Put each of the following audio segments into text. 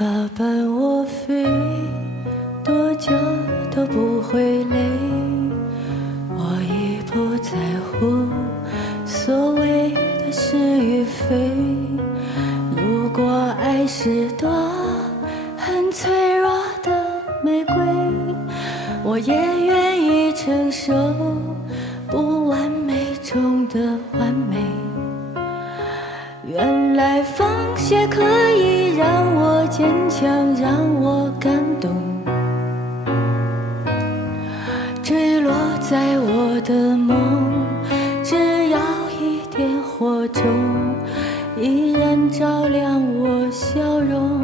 吧，伴我飞，多久都不会累。我已不在乎所谓的是与非。如果爱是朵很脆弱的玫瑰，我也愿意承受不完美中的完美。原来放下可以让我坚强，让我感动。坠落在我的梦，只要一点火种，依然照亮我笑容。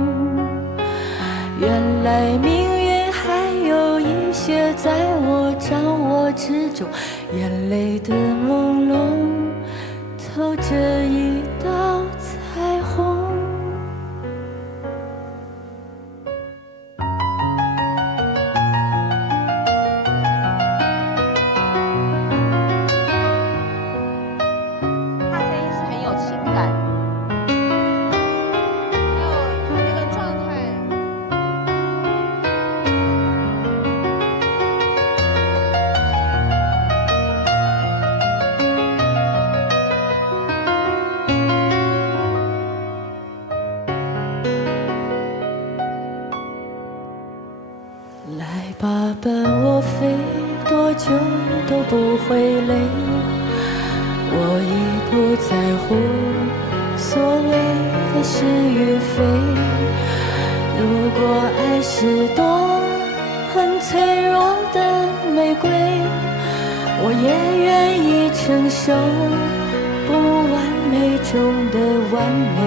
原来命运还有一些在我掌握之中，眼泪的朦胧透着一道彩虹。他声音是很有情感，还有那个状态。来吧，伴我飞，多久都不会累。我已不在乎所谓的是与非。如果爱是朵很脆弱的玫瑰，我也愿意承受不完美中的完美。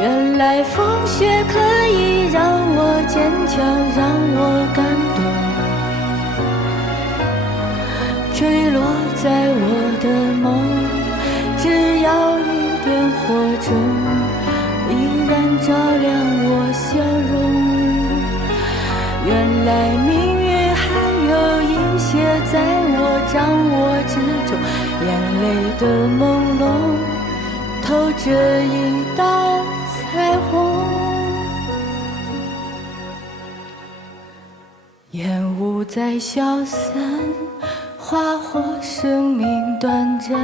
原来风雪可以让我坚强，让我感动。坠落在我的梦，只要一点火种，依然照亮我笑容。原来命运还有一些在我掌握之中，眼泪的朦胧透着一道彩虹。烟雾在消散，花火生命短暂，